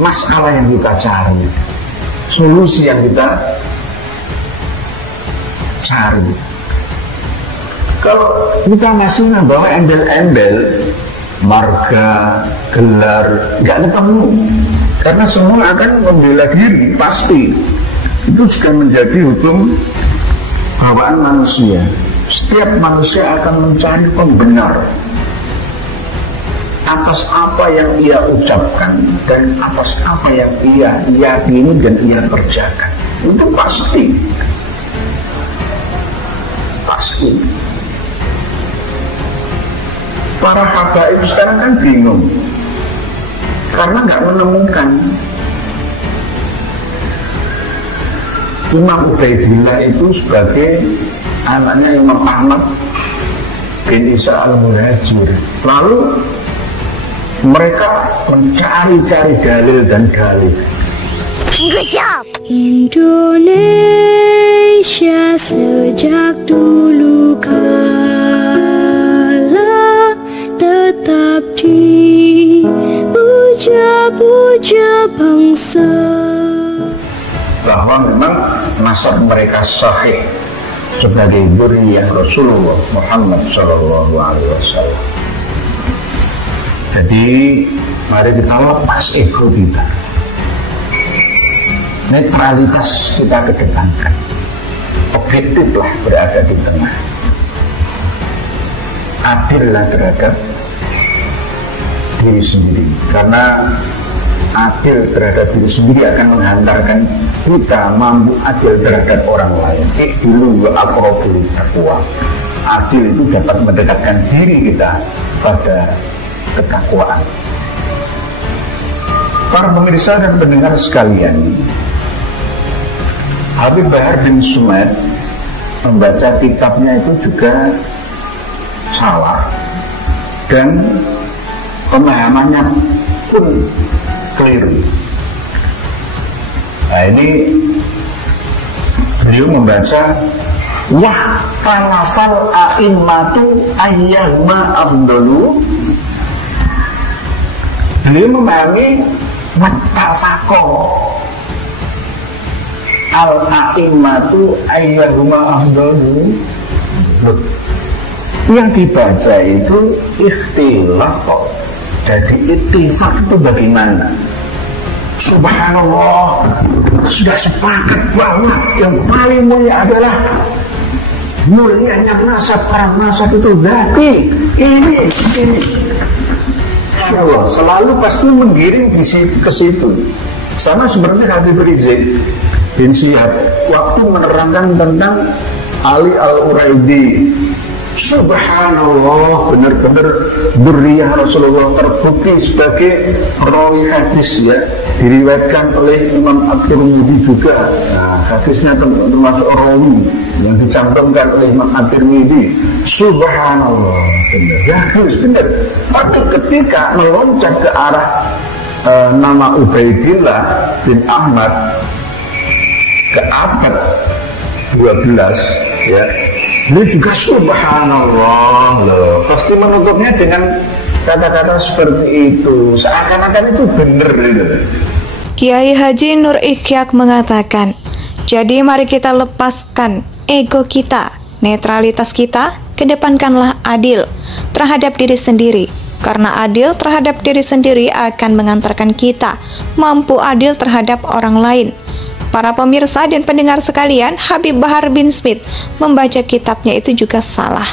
masalah yang kita cari, solusi yang kita cari. Kalau kita masih membawa embel-embel marga, gelar, nggak ketemu, karena semua akan membela diri, pasti itu juga menjadi hukum bawaan manusia. Setiap manusia akan mencari pembenar atas apa yang ia ucapkan dan atas apa yang ia yakini dan ia kerjakan. Itu pasti. Para habaib sekarang kan bingung karena nggak menemukan. Imam Ubaidillah itu sebagai anaknya Imam Ahmad bin Isa al-Muhajir. Lalu mereka mencari-cari dalil dan dalil. Good job. Indonesia sejak dulu kala tetap dipuja-puja bangsa. Bahwa memang nasab mereka sahih sebagai dzurriyyah Rasulullah Muhammad sallallahu alaihi wasallam. Jadi mari kita lepas ego kita, netralitas kita kedepankan, objektiflah berada di tengah, adillah terhadap diri sendiri, karena adil terhadap diri sendiri akan menghantarkan kita mampu adil terhadap orang lain. Dulu aqrabul taqwa. Adil itu dapat mendekatkan diri kita pada ketakwaan. Para pemirsa dan pendengar sekalian, Habib Bahar bin Sumaid membaca kitabnya itu juga salah dan pemahamannya pun keliru. Nah ini beliau membaca wah talafal a'immatu ayyahuma afdalu. Beliau memahami wattafaqo al a'immatu ayyahuma afdalu. Yang dibaca itu ikhtilaf kok. Jadi ittifaq itu bagaimana? Subhanallah, sudah sepakat bahwa yang paling mulia adalah mulianya nasab. Para nasab itu zati. Ini Allah selalu pasti menggiring ke situ. Sama seperti Habib Rizik bin Syihab waktu menerangkan tentang Ali Al-Uraidi. Subhanallah, benar-benar dzurriyyah Rasulullah, terbukti sebagai rawi hadis, ya, diriwayatkan oleh Imam At-Tirmidzi juga. Nah, hadisnya termasuk rawi yang dicantumkan oleh Imam At-Tirmidzi. Subhanallah, benar, bagus, benar. Tapi ketika meloncat ke arah nama Ubaidillah bin Ahmad ke abad 12, ya, ini juga subhanallah loh. Pasti menutupnya dengan kata-kata seperti itu, seakan-akan itu benar gitu. Kiai Haji Nur Ikhyak mengatakan, jadi mari kita lepaskan ego kita, netralitas kita, kedepankanlah adil terhadap diri sendiri. Karena adil terhadap diri sendiri akan mengantarkan kita mampu adil terhadap orang lain. Para pemirsa dan pendengar sekalian, Habib Bahar bin Smith membaca kitabnya itu juga salah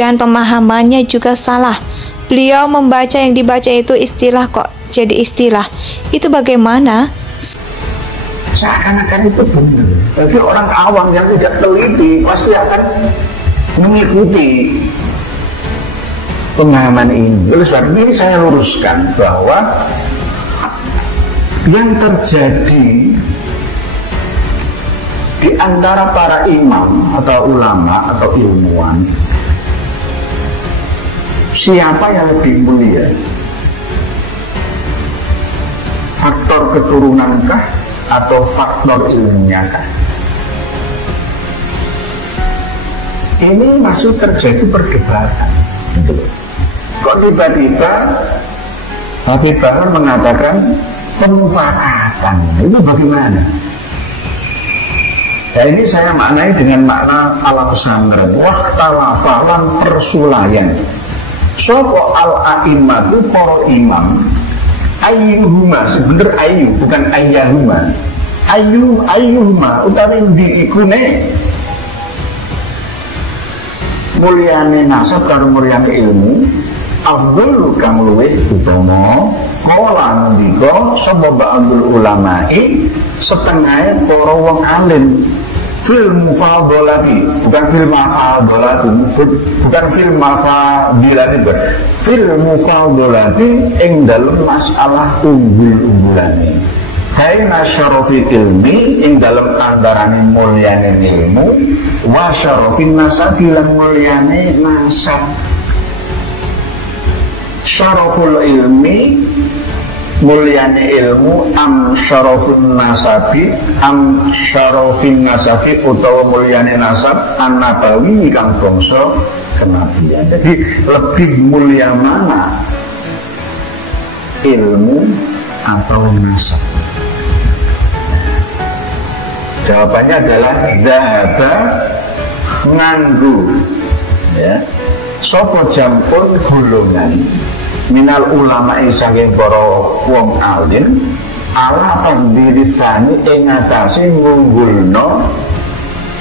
dan pemahamannya juga salah. Beliau membaca yang dibaca itu istilah kok jadi istilah. Itu bagaimana? Seakan-akan itu benar. Jadi orang awam yang tidak teliti pasti akan mengikuti pemahaman ini. Oleh sebab ini saya luruskan bahwa yang terjadi di antara para imam atau ulama atau ilmuwan, siapa yang lebih mulia? Faktor keturunankah atau faktor ilmunyakah? Ini masih terjadi perdebatan. Kok tiba-tiba Habib Bahar mengatakan pemufakatan. Itu bagaimana? Ya ini saya maknai dengan makna alam pesantren. Waktalafalan persulayan. Sopo al-a'imatu para imam. Ayyuhuma, sebener ayyu, bukan ayyahuma. Ayyuhuma, utawi diikune mulyane nasab karo mulyane ilmu. Afdal kang luwih utama kala ndika sapa ba'dul ulama'i setengah para wong alim fil mufadhalati, bukan fil mafadhalati, bukan fil mafadilati, fil mufadhalati ing dalem masalah unggul-unggulane. Haina syarafil ilmi ing dalem antarane mulyane ilmu wa syarafin nasabi lan mulyane nasab. Syaraful ilmi mulyane ilmu am syarafun nasabi am syarafin nasabi utawa mulyane nasab an-nabawi kang bangsa kenabian. Jadi lebih mulia mana ilmu atau nasab? Jawabannya adalah dhahaba nganggu, ya. Sopo jampun golongan minal ulama saking para wong alim ala pendirisani ing ngatasi ngunggulno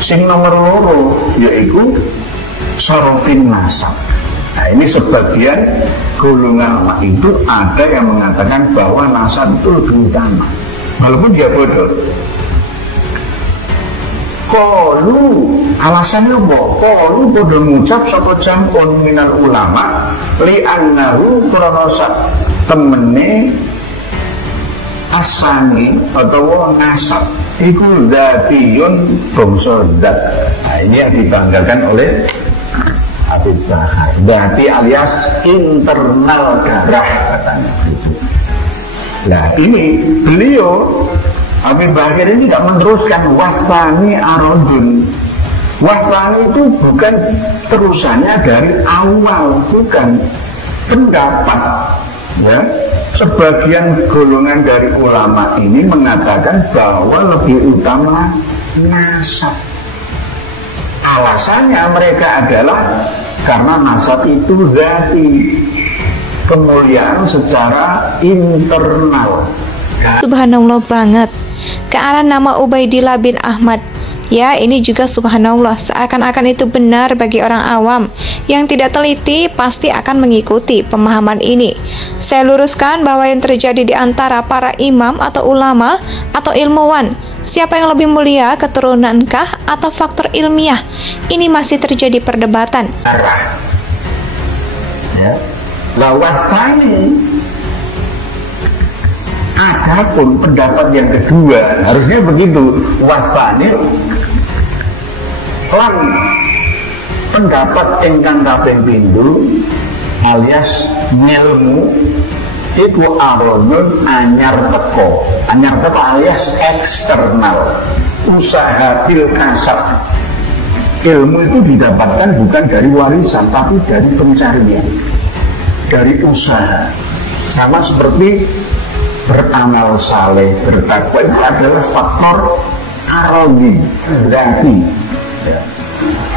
sing nomor loro, yaitu syarafin nasab. Nah ini sebagian golongan ulama itu ada yang mengatakan bahwa nasab itu lebih utama, walaupun dia bodoh. Qalu alasannya apa? Qalu padha ngucap sapa jampun minal ulama li annahu krana temene asani atau nasab iku dzatiyun bangsa zat. Nah ini yang dibanggakan oleh Habib Bahar. Dzati alias internal darah katanya gitu. Nah ini beliau Habib Bahar ini tidak meneruskan wasani arodun. Wasani itu bukan terusannya dari awal, bukan pendapat. Ya, sebagian golongan dari ulama ini mengatakan bahwa lebih utama nasab. Alasannya mereka adalah karena nasab itu dzati, kemuliaan secara internal. Subhanallah banget. Ke arah nama Ubaidillah bin Ahmad. Ya, ini juga subhanallah, seakan-akan itu benar bagi orang awam yang tidak teliti pasti akan mengikuti pemahaman ini. Saya luruskan bahwa yang terjadi di antara para imam atau ulama atau ilmuwan, siapa yang lebih mulia, keturunankah atau faktor ilmiah, ini masih terjadi perdebatan. Ya. Lawastani. Adapun pendapat yang kedua harusnya begitu, wasani lan pendapat ingkang kaping pindho alias ngilmu iku aronun anyar teko alias eksternal, usaha bil kasab. Ilmu itu didapatkan bukan dari warisan tapi dari pencarian, dari usaha. Sama seperti beramal saleh, bertakwa itu adalah faktor arodi, berarti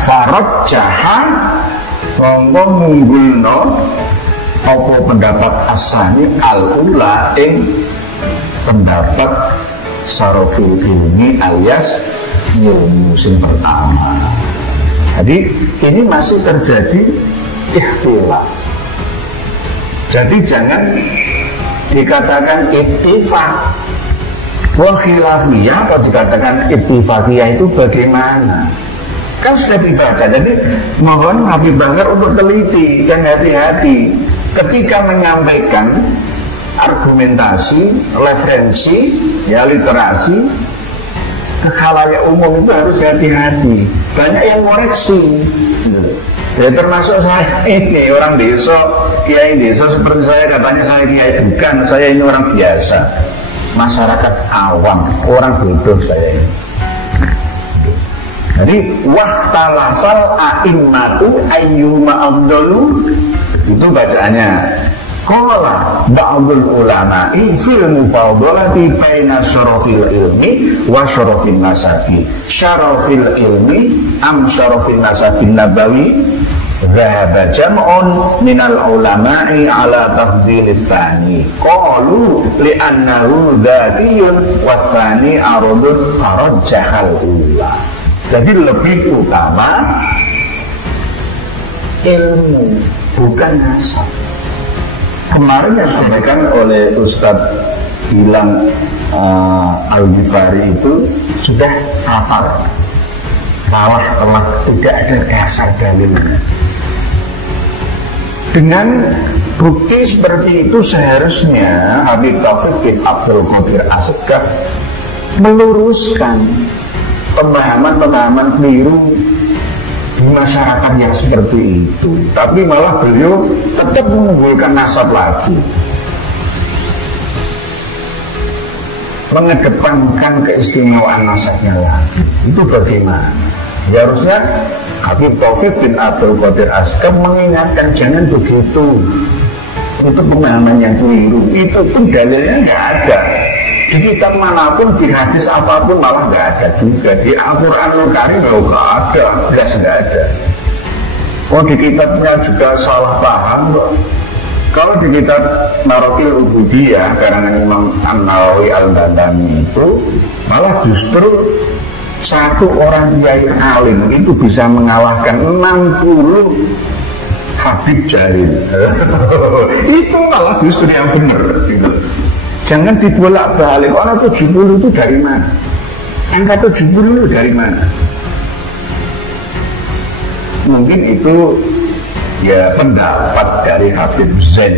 farad jahan monggo munggulno apa pendapat asani al-ula ing pendapat saraful ilmi alias ilmu sing pertama. Jadi ini masih terjadi ikhtilaf. Jadi jangan dikatakan ittifaq wa khilafiyah, atau dikatakan ittifaqiyah itu bagaimana? Kan sudah dibaca. Jadi mohon Habib Bahar untuk teliti dan hati-hati ketika menyampaikan argumentasi, referensi, ya literasi ke khalayak umum itu harus hati-hati. Banyak yang koreksi. Ya termasuk saya ini orang desa, kiai desa seperti saya, katanya saya kiai, bukan, saya ini orang biasa, masyarakat awam, orang bodoh saya ini. Jadi wahtalafal a'immatu ayyuma afdalu, itu bacaannya. Qala ba'dul ulama'i fil mufadhalati baina syarafil ilmi wa syarafil nasabi. Syarafil ilmi am syarafil nasabi nabawi. Dhahaba jam'un minal ulama'i ala tafdhilil tsani. Qalu li'annahu dzatiyun wa tsani aradun farajjahal ula. Jadi lebih utama ilmu, bukan nasab. Kemarin yang disampaikan oleh Ustadz Gilang Al-Ghifari itu sudah hafal bahwa telah tidak ada dasar dalilnya. Dengan bukti seperti itu seharusnya Habib Taufik bin Abdul Qadir As-Segaf meluruskan pemahaman-pemahaman keliru di masyarakat yang seperti itu, tapi malah beliau tetap mengunggulkan nasab lagi, mengedepankan keistimewaan nasabnya lagi. Itu bagaimana? Ya, harusnya Habib Taufik bin Abdul Qadir As-Segaf mengingatkan jangan begitu, itu pemahaman yang keliru. Itu pun dalilnya nggak ada di kitab manapun, di hadis apapun malah nggak ada juga. Di Al-Quranul Karim nggak ada, jelas nggak ada. Oh, di kitabnya juga salah paham kok. Kalau di kitab Maraqil Ubudiyah karangan Imam An-Nawawi Al-Bantani itu malah justru satu orang kiai alim itu bisa mengalahkan 60 Habib Jalil. Itu malah justru yang benar gitu. Jangan dibolak-balik. Orang 70 itu dari mana? Angka 70 itu dari mana? Mungkin itu ya pendapat dari Habib Zain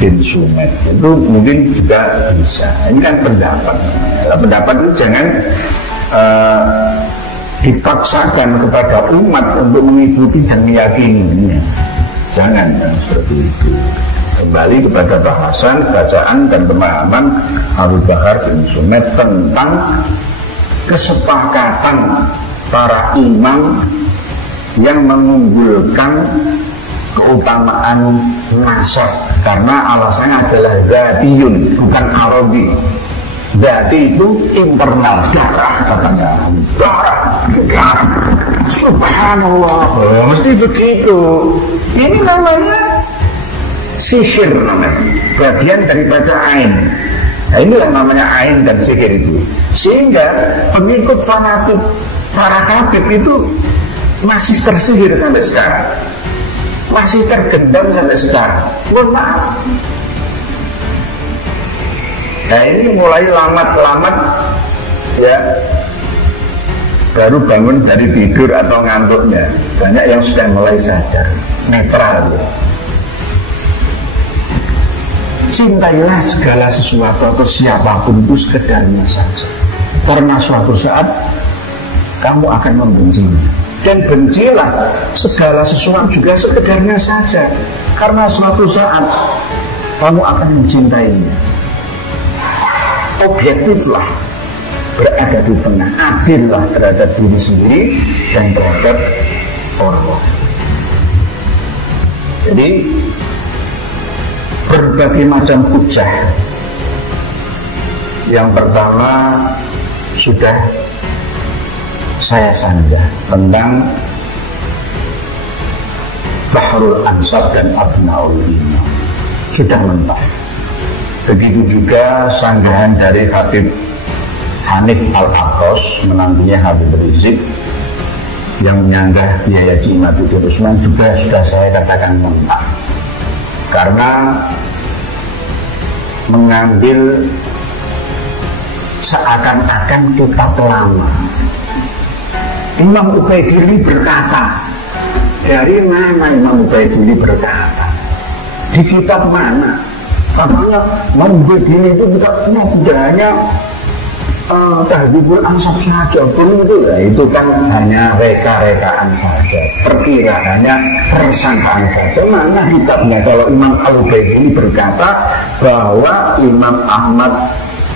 bin Sumed. Itu mungkin juga bisa. Ini kan pendapat. Pendapat itu jangan dipaksakan kepada umat untuk mengikuti dan meyakininya. Jangan seperti itu. Kembali kepada bahasan, bacaan dan pemahaman Abu Bakar bin Sumed tentang kesepakatan para imam yang mengunggulkan keutamaan nasab karena alasannya adalah zatiyun, bukan arabi. Zati itu internal, darah katanya, darah. Subhanallah, mesti begitu. Ini namanya sihir, namanya bagian daripada ain. Nah, inilah namanya ain dan sihir itu. Sehingga pengikut fanatik para habib itu masih tersihir sampai sekarang, masih tergendam sampai sekarang. Mohon maaf. Nah, ini mulai lamat-lamat ya, baru bangun dari tidur atau ngantuknya. Banyak yang sudah mulai sadar, netral ya. Cintailah segala sesuatu atau siapapun itu sekedarnya saja, karena suatu saat kamu akan membencinya. Dan bencilah segala sesuatu juga sekedarnya saja, karena suatu saat kamu akan mencintainya. Objektiflah, berada di tengah, adillah terhadap diri sendiri dan terhadap orang lain. Jadi berbagai macam hujah. Yang pertama sudah saya sanjah tentang Bahrul Ansab dan Abnaul Iman, sudah mentah. Begitu juga sanggahan dari Habib Hanif Al-Aqos, menantunya Habib Rizik, yang menyanggah biaya Haji Imaduddin Usman juga sudah saya katakan mentah, karena mengambil seakan-akan kitab lama. Imam Ubaidillah berkata, dari mana Imam Ubaidillah berkata? Di kitab mana? Katanya Imam Ubaidillah itu tidak hanya Tahdhibul Ansab saja, pun itu kan hanya reka-rekaan saja, perkiraannya, persangkaan saja. Mana kitabnya? Kalau Imam Al-Ubaidillah berkata bahwa Imam Ahmad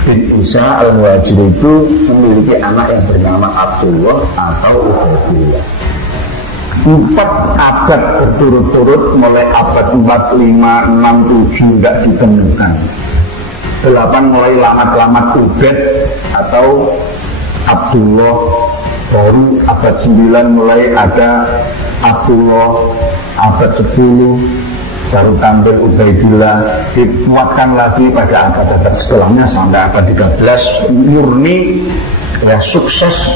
bin Isa Al-Muhajir itu memiliki anak yang bernama Abdullah atau Ubaidillah. 4 abad berturut-turut, mulai abad 4, 5, 6, 7 tidak ditemukan. 8 mulai lamat-lamat Ubed atau Abdullah, baru abad 9 mulai ada Abdullah, abad 10 baru tampil Ubaidillah, dikuatkan lagi pada abad-abad setelahnya sampai abad 13 murni ya, sukses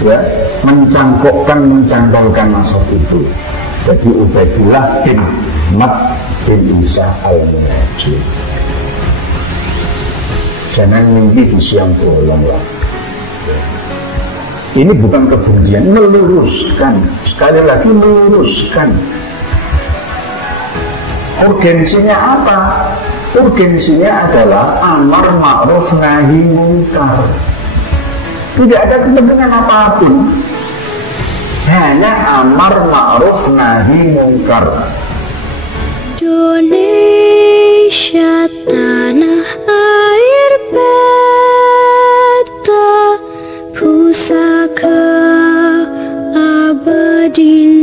ya, mencangkolkan masa itu. Jadi Ubaidillah bin Ahmad bin Isa al-Munajjid. Jangan mimpi di siang bolong lah. Ini bukan kebencian, meluruskan. Sekali lagi meluruskan. Urgensinya apa? Urgensinya adalah amar ma'ruf nahi munkar. Tidak ada kepentingan apapun, hanya amar ma'ruf nahi munkar. Indonesia tanah air beta, pusaka abadi